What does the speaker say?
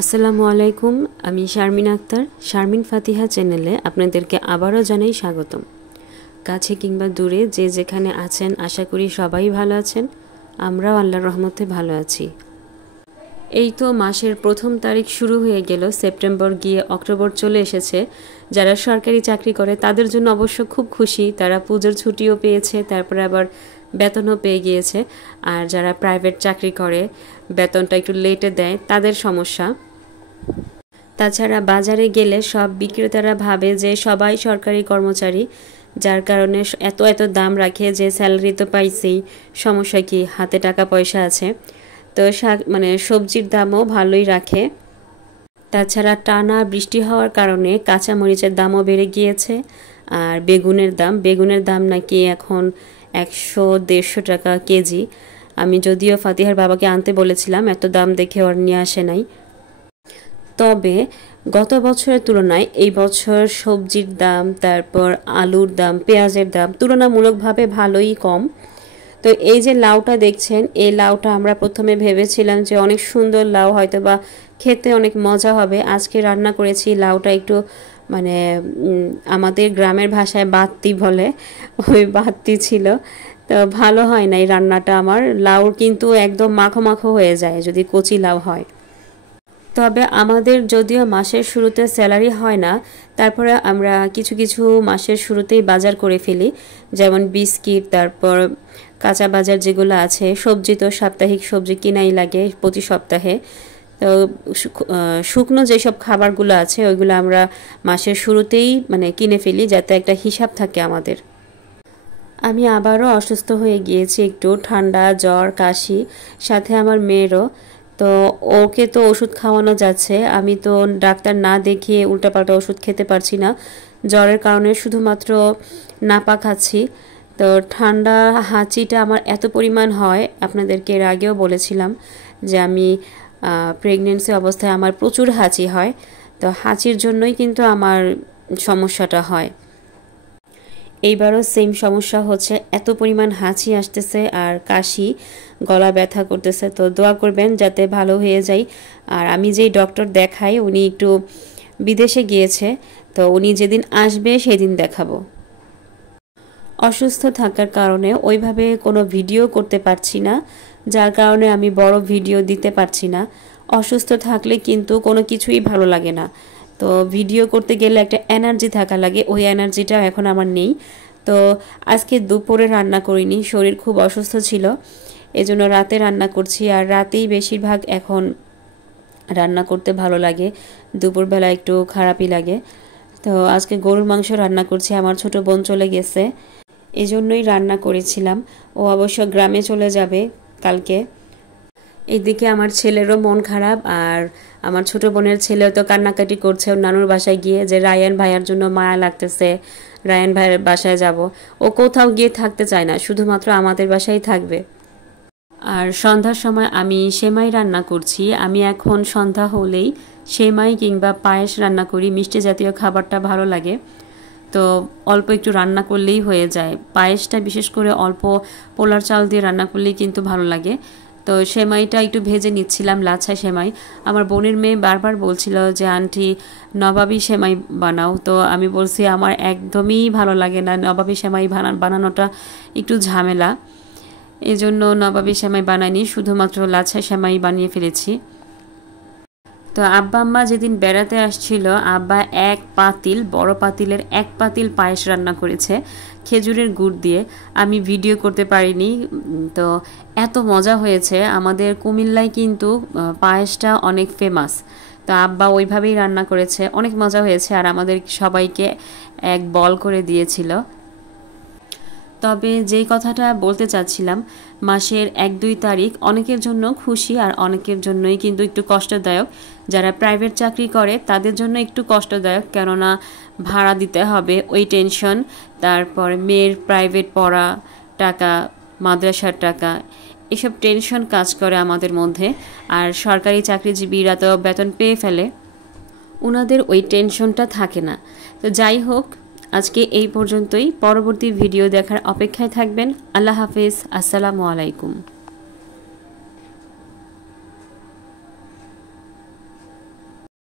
আসসালামু আলাইকুম। আমি শারমিন আক্তার, শারমিন ফাতিহা চ্যানেলে আপনাদেরকে আবারও জানাই স্বাগতম। কাছে কিংবা দূরে যে যেখানে আছেন আশা করি সবাই ভালো আছেন। আমরাও আল্লাহর রহমতে ভালো আছি। এই তো মাসের প্রথম তারিখ শুরু হয়ে গেল, সেপ্টেম্বর গিয়ে অক্টোবর চলে এসেছে। যারা সরকারি চাকরি করে তাদের জন্য অবশ্য খুব খুশি, তারা পুজোর ছুটিও পেয়েছে, তারপরে আবার বেতনও পেয়ে গিয়েছে। আর যারা প্রাইভেট চাকরি করে বেতনটা একটু লেটে দেয় তাদের সমস্যা। তাছাড়া বাজারে গেলে সব বিক্রেতারা ভাবে যে সবাই সরকারি কর্মচারী, যার কারণে এত এত দাম রাখে যে স্যালারি তো পাইছেই, সমস্যা কি, হাতে টাকা পয়সা আছে। তো সবজির দামও ভালোই রাখে। তাছাড়া টানা বৃষ্টি হওয়ার কারণে কাঁচামরিচের দামও বেড়ে গিয়েছে। আর বেগুনের দাম নাকি এখন 100-150 টাকা কেজি। আমি যদিও ফাতিহার বাবাকে আনতে বলেছিলাম, এত দাম দেখে ওর নিয়ে আসে নাই। তবে গত বছরের তুলনায় এই বছর সবজির দাম, তারপর আলুর দাম, পেঁয়াজের দাম তুলনামূলকভাবে ভালোই কম। তো এই যে লাউটা দেখছেন, এই লাউটা আমরা প্রথমে ভেবেছিলাম যে অনেক সুন্দর লাউ, হয়তো বা খেতে অনেক মজা হবে। আজকে রান্না করেছি লাউটা একটু আমাদের গ্রামের ভাষায় বাত্তি বলে, ওই বাত্তি ছিল। তো ভালো হয় না এই রান্নাটা আমার। লাউ কিন্তু একদম মাখো মাখো হয়ে যায় যদি কচি লাউ হয়। তবে আমাদের যদিও মাসের শুরুতে স্যালারি হয় না, তারপরে আমরা কিছু কিছু মাসের শুরুতেই বাজার করে ফেলি, যেমন বিস্কিট, তারপর কাঁচা বাজার যেগুলো আছে, সবজি তো সাপ্তাহিক সবজি কিনাই লাগে প্রতি সপ্তাহে। তো শুকনো যেসব খাবারগুলো আছে ওইগুলো আমরা মাসের শুরুতেই কিনে ফেলি, যাতে একটা হিসাব থাকে আমাদের। আমি আবারও অসুস্থ হয়ে গিয়েছি, একটু ঠান্ডা, জ্বর, কাশি, সাথে আমার মেয়েরও। তো ওকে তো ওষুধ খাওয়ানো যাচ্ছে, আমি তো ডাক্তার না দেখিয়ে উল্টাপাল্টা ওষুধ খেতে পারছি না। জ্বরের কারণে শুধুমাত্র নাপা খাচ্ছি। তো ঠান্ডা হাঁচিটা আমার এত পরিমাণ হয়, আপনাদেরকে এর আগেও বলেছিলাম যে আমি প্রেগনেন্সি অবস্থায় আমার প্রচুর হাঁচি হয়। তো হাঁচির জন্যই কিন্তু আমার সমস্যাটা হয়। এইবারও সেম সমস্যা হচ্ছে, এত পরিমাণ হাঁচি আসতেছে আর কাশি, গলা ব্যথা করতেছে। তো দোয়া করবেন যাতে ভালো হয়ে যায়। আর আমি যেই ডক্টর দেখাই উনি একটু বিদেশে গিয়েছে, তো উনি যেদিন আসবে সেদিন দেখাবো। অসুস্থ থাকার কারণে ওইভাবে কোনো ভিডিও করতে পারছি না, যার কারণে আমি বড় ভিডিও দিতে পারছি না। অসুস্থ থাকলে কিন্তু কোনো কিছুই ভালো লাগে না। তো ভিডিও করতে গেলে একটা এনার্জি থাকা লাগে, ওই এনার্জিটা এখন আমার নেই। তো আজকে দুপুরে রান্না করিনি, শরীর খুব অসুস্থ ছিল, এজন্য রাতে রান্না করছি। আর রাতেই বেশিরভাগ এখন রান্না করতে ভালো লাগে, দুপুরবেলা একটু খারাপই লাগে। তো আজকে গরুর মাংস রান্না করছি, আমার ছোট বোন চলে গেছে, এজন্যই রান্না করেছিলাম। ও অবশ্য গ্রামে চলে যাবে কালকে। এইদিকে আমার ছেলেরও মন খারাপ, আর আমার ছোট বোনের ছেলেও তো কান্নাকাটি করছে ওর নানুর বাসায় গিয়ে, যে রায়ান ভাইয়ার জন্য মায়া লাগতেছে, রায়ান ভাইয়ের বাসায় যাব। ও কোথাও গিয়ে থাকতে চায় না, শুধুমাত্র আমাদের বাসায় থাকবে। আর সন্ধ্যার সময় আমি সেমাই রান্না করছি। আমি এখন সন্ধ্যা হলেই সেমাই কিংবা পায়েস রান্না করি, মিষ্টি জাতীয় খাবারটা ভালো লাগে। তো অল্প একটু রান্না করলেই হয়ে যায়। পায়েসটা বিশেষ করে অল্প পোলার চাল দিয়ে রান্না করলেই কিন্তু ভালো লাগে। তো সেমাইটা একটু ভেজে নিচ্ছিলাম, লাচ্ছা সেমাই। আমার বোনের মেয়ে বারবার বলছিল যে আন্টি নবাবী সেমাই বানাও। তো আমি বলছি আমার একদমই ভালো লাগে না, নবাবী সেমাই বানানোটা একটু ঝামেলা, এজন্য নবাবী সেমাই বানাইনি, শুধুমাত্র লাচ্ছা সেমাই বানিয়ে ফেলেছি। তো আব্বা আম্মা যেদিন বেড়াতে আসছিল, আব্বা বড় পাতিলের 1 পাতিল পায়েস রান্না করেছে খেজুরের গুড় দিয়ে। আমি ভিডিও করতে পারিনি, তো এত মজা হয়েছে। আমাদের কুমিল্লায় কিন্তু পায়েসটা অনেক ফেমাস। তো আব্বা ওইভাবেই রান্না করেছে, অনেক মজা হয়েছে, আর আমাদের সবাইকে এক বল করে দিয়েছিল। তবে যেই কথাটা বলতে চাচ্ছিলাম, মাসের 1-2 তারিখ অনেকের জন্য খুশি, আর অনেকের জন্যই কিন্তু একটু কষ্টদায়ক। যারা প্রাইভেট চাকরি করে তাদের জন্য একটু কষ্টদায়ক, কেননা ভাড়া দিতে হবে, ওই টেনশন, তারপর মেয়ের প্রাইভেট পড়া, টাকা, মাদ্রাসার টাকা, এসব টেনশন কাজ করে আমাদের মধ্যে। আর সরকারি চাকরিজীবীরা তো বেতন পেয়ে ফেলে, ওনাদের ওই টেনশনটা থাকে না। তো যাই হোক, আজকে এই পর্যন্তই। পরবর্তী ভিডিও দেখার অপেক্ষায় থাকবেন। আল্লাহ হাফেজ, আসসালামু আলাইকুম।